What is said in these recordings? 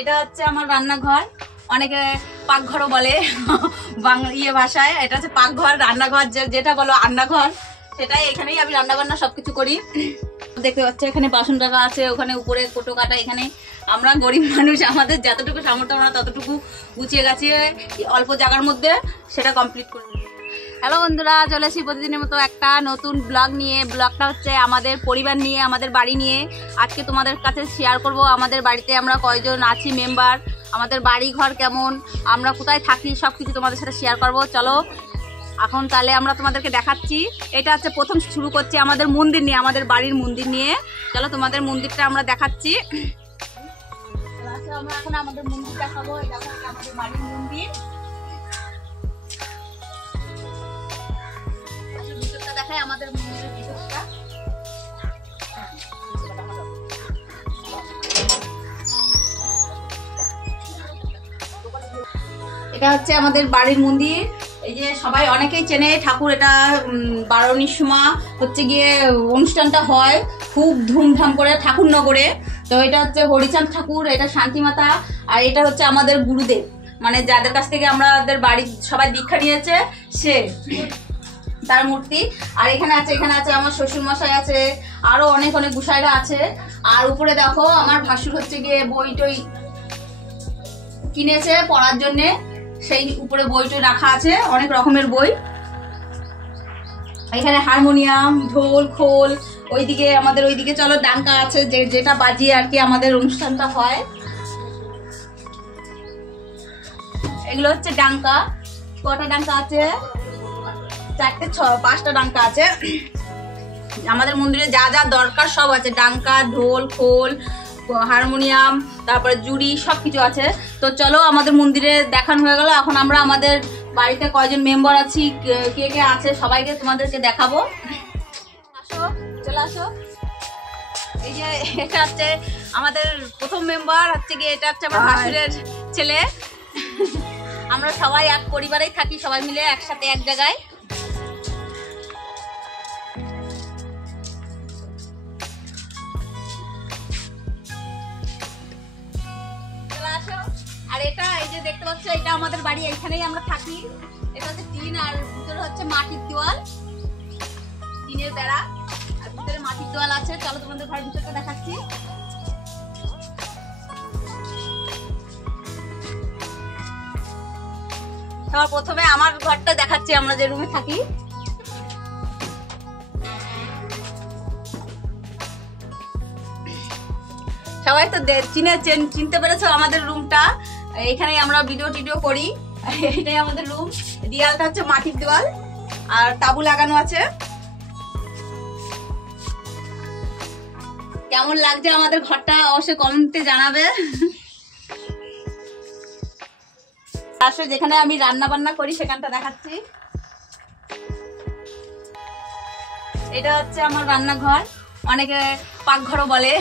এটা হচ্ছে আমার রান্নাঘর, অনেকে পাকঘরও বলে বাংলা ভাষায়। এটা হচ্ছে পাকঘর, রান্নাঘর যেটা বলো রান্নাঘর, সেটাই। এখানেই আমি রান্না বান্না সবকিছু করি। দেখতে পাচ্ছি এখানে বাসন রাখা আছে, ওখানে উপরে কোটো কাটা। এখানে আমরা গরিব মানুষ, আমাদের যতটুকু সামর্থ্য আমরা ততটুকু গুছিয়ে গাছিয়ে অল্প জায়গার মধ্যে সেটা কমপ্লিট করি। হ্যালো বন্ধুরা, চলে আসি প্রতিদিনের মতো একটা নতুন ব্লগ নিয়ে। ব্লগটা হচ্ছে আমাদের পরিবার নিয়ে, আমাদের বাড়ি নিয়ে। আজকে তোমাদের কাছে শেয়ার করব আমাদের বাড়িতে আমরা কয়জন আছি মেম্বার, আমাদের বাড়ি ঘর কেমন, আমরা কোথায় থাকি, সব কিছু তোমাদের সাথে শেয়ার করব। চলো এখন তাহলে আমরা তোমাদেরকে দেখাচ্ছি। এটা হচ্ছে প্রথম শুরু করছি আমাদের মন্দির নিয়ে, আমাদের বাড়ির মন্দির নিয়ে। চলো তোমাদের মন্দিরটা আমরা দেখাচ্ছি। আমরা এখন আমাদের মন্দির দেখাবো। এটা হচ্ছে আমাদের বাড়ির মন্দির। ভিতরটা দেখাই আমাদের মন্দিরের ভিতরটা। এটা হচ্ছে আমাদের বাড়ির মন্দির। এই যে সবাই অনেকেই চেনে ঠাকুর, এটা বারণীর সময় হচ্ছে গিয়ে অনুষ্ঠানটা হয় খুব ধুমধাম করে ঠাকুরনগরে। তো এটা হচ্ছে হরিচাঁদ ঠাকুর, এটা শান্তিমাতা, আর এটা হচ্ছে আমাদের গুরুদেব, মানে যাদের কাছ থেকে আমাদের বাড়ির সবাই দীক্ষা নিয়েছে সে, তার মূর্তি। আর এখানে আছে আমার শ্বশুর মশাই আছে, আরো অনেক অনেক গুসাইরা আছে। আর উপরে দেখো আমার ভাসুর হচ্ছে গিয়ে বই টই কিনেছে পড়ার জন্যে, সেই উপরে বইটা রাখা আছে, অনেক রকমের বই। এখানে হারমোনিয়াম, ঢোল, খোল। ওইদিকে আমাদের ওইদিকে চলো ডাঙ্কা আছে, যেটা বাজিয়ে আর কি আমাদের অনুষ্ঠানটা হয়। এগুলো হচ্ছে ডাঙ্কা। কটা ডাঙ্কা আছে? 4-5টা ডাঙ্কা আছে। আমাদের মন্দিরে যা যা দরকার সব আছে, ডাঙ্কা, ঢোল, খোল, হারমোনিয়াম, তারপরে জুড়ি, সবকিছু আছে। তো চলো আমাদের মন্দিরে দেখানো হয়ে গেল। এখন আমরা আমাদের বাড়িতে কয়জন মেম্বার আছি, কে কে আছে, সবাইকে তোমাদেরকে দেখাবো। আসো, চলে আসো। এই যে এটা হচ্ছে আমাদের প্রথম মেম্বার, হচ্ছে গিয়ে এটা হচ্ছে আমার ভাসুরের ছেলে। আমরা সবাই এক পরিবারেই থাকি, সবাই মিলে একসাথে এক জায়গায়। আর এটা এই যে দেখতে পাচ্ছ, এটা আমাদের বাড়ি, এখানেই আমরা থাকি। এটা হচ্ছে টিন, আর ভিতরে হচ্ছে মাটির দেওয়াল, টিনের বেড়া, আর ভিতরে মাটির দেওয়াল আছে। চলো তোমাদের ঘরের ভিতরটা দেখাচ্ছি। সবার প্রথমে আমার ঘরটা দেখাচ্ছি, আমরা যে রুমে থাকি। সবাই তো চিনতে পেরেছো আমাদের রুমটা। এখানে আমরা ভিডিও করি। এটাই আমাদের রুম। দেয়ালটা হচ্ছে মাটির দেওয়াল, আর তাবু লাগানো আছে। কেমন লাগছে আমাদের ঘরটা অবশ্যই কমেন্টে জানাবে। আসলে যেখানে আমি রান্না বান্না করি সেখানটা দেখাচ্ছি। এটা হচ্ছে আমার রান্নাঘর, অনেকে পাকঘরও বলে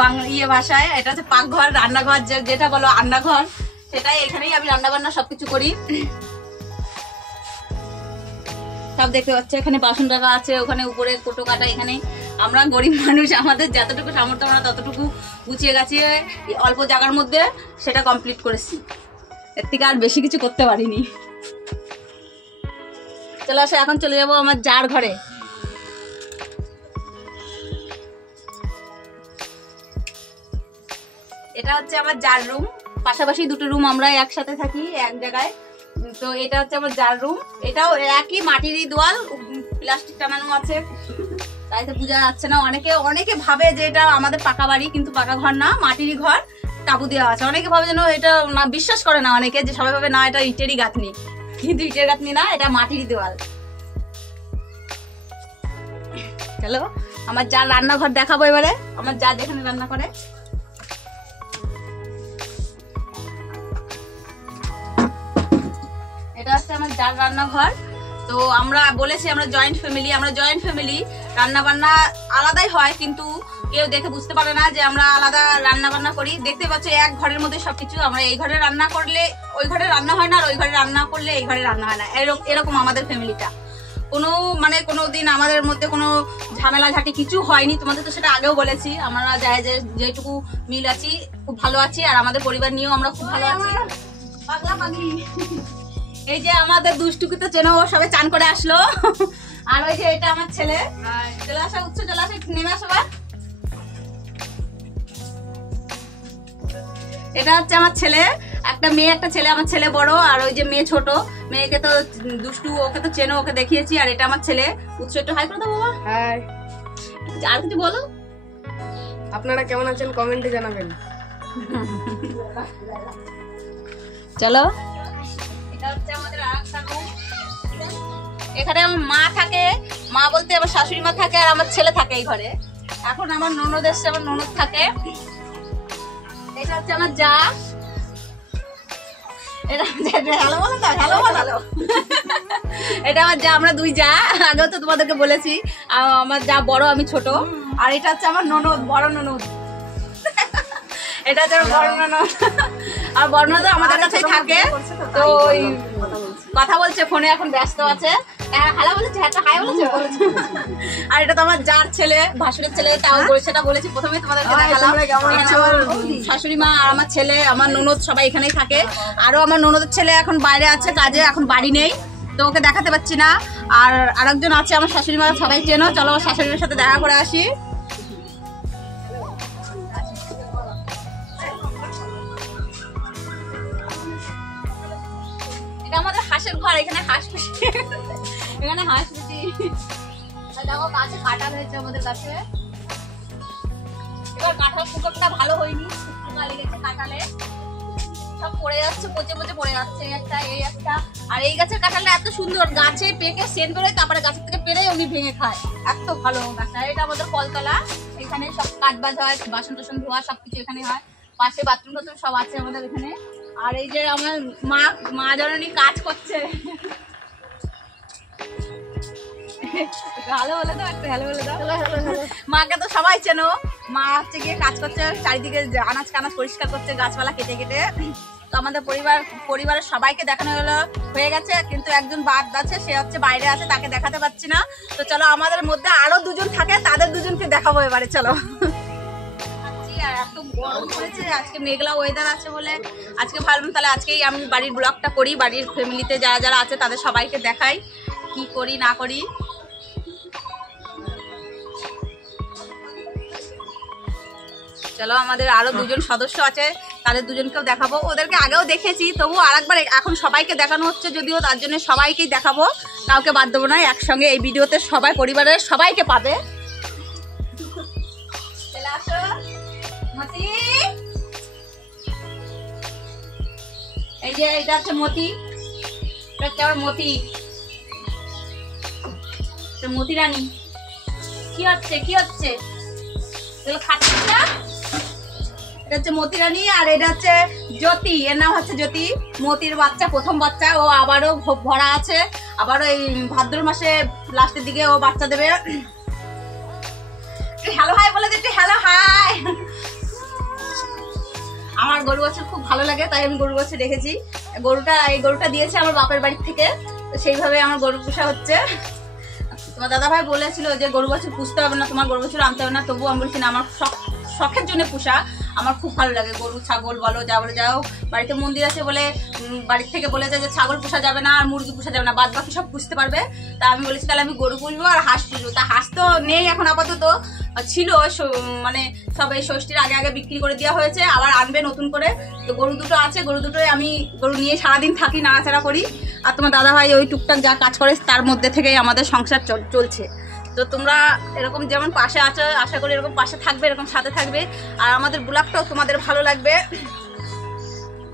বাংলা ভাষায়। এটা হচ্ছে পাকঘর, রান্নাঘর যেটা বলো রান্নাঘর, সেটাই। এখানেই আমি রান্না বান্না সবকিছু করি। সব দেখতে পাচ্ছ, এখানে বাসন রাখা আছে, ওখানে উপরে কোটো কাটা। এখানে আমরা গরিব মানুষ, আমাদের যতটুকু সামর্থ্য আমরা ততটুকু গুছিয়ে গাছিয়ে অল্প জায়গার মধ্যে সেটা কমপ্লিট করেছি। এর থেকে আর বেশি কিছু করতে পারিনি। চলে আসো, এখন চলে যাবো আমার জার ঘরে। এটা হচ্ছে আমার জার রুম। পাশাপাশি দুটো রুম, আমরা একসাথে থাকি এক জায়গায়। তো এটা হচ্ছে আমার জার রুম। এটাও একই মাটিরই দেওয়াল, প্লাস্টিক টানানো আছে, তাই তো বোঝা যাচ্ছে না। অনেকে ভাবে যে এটা আমাদের পাকা বাড়ি, কিন্তু পাকা ঘর না, মাটিরই ঘর, তাবু দেওয়া আছে। অনেকে ভাবে যেন এটা না, বিশ্বাস করে না অনেকে, যে সবাই ভাবে না এটা ইটেরই গাঁথনি, কিন্তু ইটের গাঁথনি না, এটা মাটিরই দেওয়াল। চলো আমার যার রান্নাঘর দেখাবো এবারে, আমার যা যেখানে রান্না করে। এটা হচ্ছে আমার যার রান্নাঘর। তো আমরা বলেছি আমরা জয়েন্ট ফ্যামিলি, রান্না বান্না আলাদাই হয়, কিন্তু কেউ দেখে বুঝতে পারে না যে আমরা আলাদা রান্না বান্না করি। দেখতে পাচ্ছ এক ঘরের মধ্যে সবকিছু। আমরা এই ঘরে রান্না করলে ওই ঘরে রান্না হয় না, আর ওই ঘরে রান্না করলে এই ঘরে রান্না হয় না, এরকম আমাদের ফ্যামিলিটা। কোনো মানে কোনো দিন আমাদের মধ্যে কোনো ঝামেলা ঝাঁটি কিছু হয়নি। তোমাদের তো সেটা আগেও বলেছি, আমরা যাই যে যেটুকু মিল আছি খুব ভালো আছি, আর আমাদের পরিবার নিয়েও আমরা খুব ভালো আছি। পাগলা পাগলি এই যে আমাদের দুষ্টুকে তো চেনো, সবাই চান করে আসলো। আর ওই যে এটা আমার ছেলে, চলে আসা উচ্চ, চলে আসা, নেমে আসো। এটা হচ্ছে আমার ছেলে, একটা মেয়ে একটা ছেলে। আমার ছেলে বড় আর ওই যে মেয়ে ছোট। মেয়েকে তো দুষ্টু, ওকে তো চেনো, ওকে দেখিয়েছি। আর এটা আমার ছেলে উৎস, একটু হাই করে দাও বাবা। হাই। আর কিছু বলো, আপনারা কেমন আছেন কমেন্টে জানাবেন। চলো, এটা হচ্ছে আমাদের আরেকটা রুম। এখানে আমার মা থাকে, মা বলতে আমার শাশুড়ি মা থাকে, আর আমার ছেলে থাকে এই ঘরে। এখন আমার ননদ এসছে, আমার ননদ থাকে। এটা হচ্ছে আমার যা, এটা হ্যালো বলো তো, হ্যালো বলো। এটা আমার যা, আমরা দুই যা, আগেও তো তোমাদেরকে বলেছি। আমার যা বড়, আমি ছোট। আর এটা হচ্ছে আমার ননদ, বড় ননদ। এটা হচ্ছে আমার বড় ননদ। আর বড় ননদ আমাদের কাছেই থাকে, তো ওই কথা বলছে ফোনে, এখন ব্যস্ত আছে। হ্যালো বলেছে, হ্যাঁ হাই বলেছে। আর এটা তো আমার যার ছেলে, ভাসুরের ছেলে, তাও সেটা বলেছি প্রথমে তোমাদেরকে দেখালাম। শাশুড়ি মা আর আমার ছেলে, আমার ননদ সবাই এখানেই থাকে। আরো আমার ননদের ছেলে এখন বাইরে আছে কাজে, এখন বাড়ি নেই, তো ওকে দেখাতে পাচ্ছি না। আর আরেকজন আছে আমার শাশুড়ি মা, সবাই চেনো। চলো শাশুড়ির সাথে দেখা করে আসি। এটা আমাদের হাঁসের ঘর, এখানে হাঁস পুষি, এখানে হাঁস পুষি। দেখো গাছে কাঁঠাল হয়েছে আমাদের গাছে। এবার কাঁঠাল খুব একটা ভালো হয়নি, পোকা লেগেছে কাঁঠালে, সব পড়ে যাচ্ছে, পচে পচে পড়ে যাচ্ছে। একটা এই একটা, আর এই গাছের কাঁঠালটা এত সুন্দর, গাছে পেকে সেন্ট বেরোয়, তারপরে গাছের থেকে পেরে উনি ভেঙে খায়, এত ভালো গাছটা। এটা আমাদের কলতলা, এখানে সব কাজ বাজ হয়, বাসন টাসন ধোয়া সবকিছু এখানে হয়। পাশে বাথরুম টাথরুম সব আছে আমাদের এখানে। আর এই যে আমার মা জননী কাজ করছে। ভালো বলে দাও, একটা ভালো বলে দাও। মাকে তো সবাই চেনো, মা হচ্ছে গিয়ে কাজ করছে, চারিদিকে আনাজ কানাজ পরিষ্কার করছে, গাছপালা কেটে কেটে। তো আমাদের পরিবারের সবাইকে দেখানো হয়ে গেছে, কিন্তু একজন বাদ আছে, সে হচ্ছে বাইরে আছে, তাকে দেখাতে পাচ্ছি না। তো চলো, আমাদের মধ্যে আরো দুজন থাকে, তাদের দুজনকে দেখাবো এবারে, চলো। আর এত গরম পড়েছে, আজকে মেঘলা ওয়েদার আছে বলে আজকে ভাবলাম তাহলে আজকেই আমি বাড়ির ব্লগটা করি, বাড়ির ফ্যামিলিতে যারা যারা আছে তাদের সবাইকে দেখাই কি করি না করি। চলো, আমাদের আরো দুজন সদস্য আছে, তাদের দুজনকেও দেখাবো। ওদেরকে আগেও দেখেছি, তবু আরেকবার এখন সবাইকে দেখানো হচ্ছে, যদিও তার জন্য সবাইকেই দেখাবো, কাউকে বাদ দেবো না। একসঙ্গে এই ভিডিওতে সবাই পরিবারের সবাইকে পাবে। চলে আসো মতি, এই যে এটা হচ্ছে মতি, এটা হচ্ছে আমার মতি, মতি রানী। কি হচ্ছে কি হচ্ছে এগুলো খাচ্ছিস না? এটা হচ্ছে মতি রানী, আর এটা হচ্ছে জ্যোতি, এর নাম হচ্ছে জ্যোতি, মতির বাচ্চা, প্রথম বাচ্চা। ও আবারও ভরা আছে, আবারও এই ভাদ্র মাসে লাস্টের দিকে ও বাচ্চা দেবে। হ্যালো হাই বলে দিচ্ছি, হ্যালো হাই। আমার গরু বাছুর খুব ভালো লাগে, তাই আমি গরু বাছুর রেখেছি। এই গরুটা দিয়েছে আমার বাপের বাড়ি থেকে, তো সেইভাবে আমার গরু পোষা হচ্ছে। তোমার দাদা ভাই বলেছিল যে গরু বাছুর পুষতে হবে না, তোমার গরু বাছুর আনতে হবে না, তবুও আমি বলছি না, আমার শখের জন্য পোষা, আমার খুব ভালো লাগে। গরু ছাগল বলো, যা বলে যাও। বাড়িতে মন্দির আছে বলে বাড়ির থেকে বলেছে যে ছাগল পোষা যাবে না আর মুরগি পোষা যাবে না, বাদ বাকি সব পুষতে পারবে। তা আমি বলেছি তাহলে আমি গরু পুষবো আর হাঁস পুষবো। তা হাঁস তো নেই এখন আপাতত, ছিল মানে সব এই ষষ্ঠীর আগে আগে বিক্রি করে দেওয়া হয়েছে, আবার আনবে নতুন করে। তো গরু দুটো আছে, গরু দুটোই আমি গরু নিয়ে সারাদিন থাকি, নাড়াচাড়া করি। আর তোমার দাদা ভাই ওই টুকটাক যা কাজ করে তার মধ্যে থেকেই আমাদের সংসার চলছে। তো তোমরা এরকম যেমন পাশে আছো, আশা করি এরকম পাশে থাকবে, এরকম সাথে থাকবে। আর আমাদের ব্লগটাও তোমাদের ভালো লাগবে,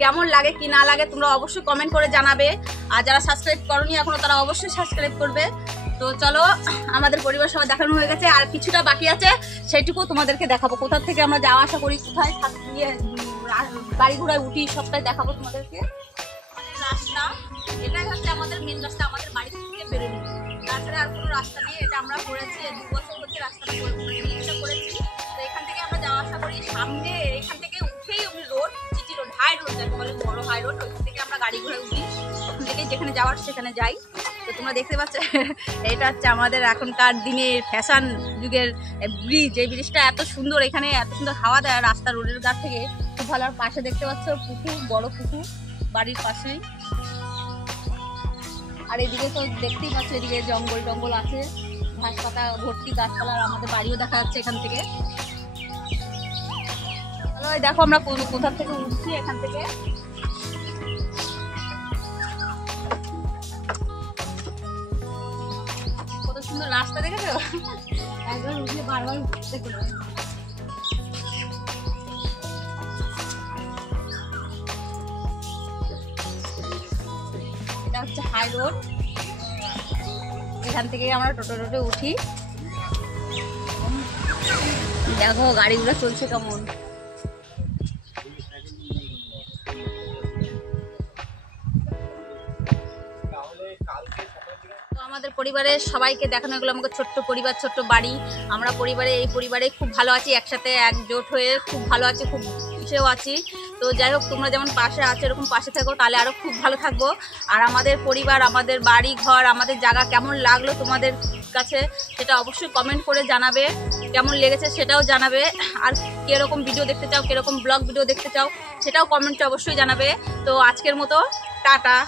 কেমন লাগে কি না লাগে তোমরা অবশ্যই কমেন্ট করে জানাবে। আর যারা সাবস্ক্রাইব করোনি এখনো, তারা অবশ্যই সাবস্ক্রাইব করবে। তো চলো, আমাদের পরিবার সবাই দেখানো হয়ে গেছে, আর কিছুটা বাকি আছে, সেইটুকু তোমাদেরকে দেখাবো। কোথা থেকে আমরা যাওয়া আসা করি, কোথায় গাড়ি ঘোড়ায় উঠি, সবটাই দেখাবো তোমাদেরকে। রাস্তা এটাই হচ্ছে আমাদের মেন রাস্তা, আমাদের বাড়ি থেকে বেরোনি, তাছাড়া আর কোনো রাস্তা নেই। এটা আমরা করেছি, 2 বছর হচ্ছে রাস্তাটা করেছি। তো এখান থেকে আমরা যাওয়া আসা করি। সামনে এখান থেকে উঠেই ওই road, GT road, high road যাকে বলে, বড় হাই রোড, ওইখান থেকে আমরা গাড়ি ঘোড়ায় উঠি, ওখান থেকে যেখানে যাওয়ার সেখানে যাই। তো তোমরা দেখতে পাচ্ছ এটা হচ্ছে আমাদের এখনকার দিনের ফ্যাশন যুগের ব্রিজ। এই ব্রিজটা এত সুন্দর, এখানে এত সুন্দর হাওয়া দেয় রাস্তা রোডের গা থেকে, খুব ভালো। আর পাশে দেখতে পাচ্ছ পুকুর, বড় পুকুর বাড়ির পাশেই। আর এদিকে তো দেখতেই পাচ্ছ এদিকে জঙ্গল টঙ্গল আছে, ঘাস পাতা ভর্তি গাছপালা। আর আমাদের বাড়িও দেখা যাচ্ছে এখান থেকে। দেখো আমরা কোথা থেকে উঠছি, এখান থেকে কত সুন্দর রাস্তা দেখেছো, একবার উঠলে বারবার উঠতে করবে। এটা হচ্ছে হাই রোড, এখান থেকে আমরা টোটো উঠি। দেখো গাড়িগুলো চলছে কেমন। আমাদের পরিবারের সবাইকে দেখানো, এগুলো আমাকে ছোট্ট পরিবার, ছোট্ট বাড়ি। আমরা এই পরিবারে খুব ভালো আছি, একসাথে একজোট হয়ে খুব ভালো আছি, খুব খুশিও আছি। তো যাই হোক, তোমরা যেমন পাশে আছো এরকম পাশে থাকো, তাহলে আরও খুব ভালো থাকবো। আর আমাদের পরিবার, আমাদের বাড়ি ঘর, আমাদের জায়গা কেমন লাগলো তোমাদের কাছে সেটা অবশ্যই কমেন্ট করে জানাবে, কেমন লেগেছে সেটাও জানাবে। আর কীরকম ভিডিও দেখতে চাও, কীরকম ব্লগ ভিডিও দেখতে চাও সেটাও কমেন্টে অবশ্যই জানাবে। তো আজকের মতো টাটা।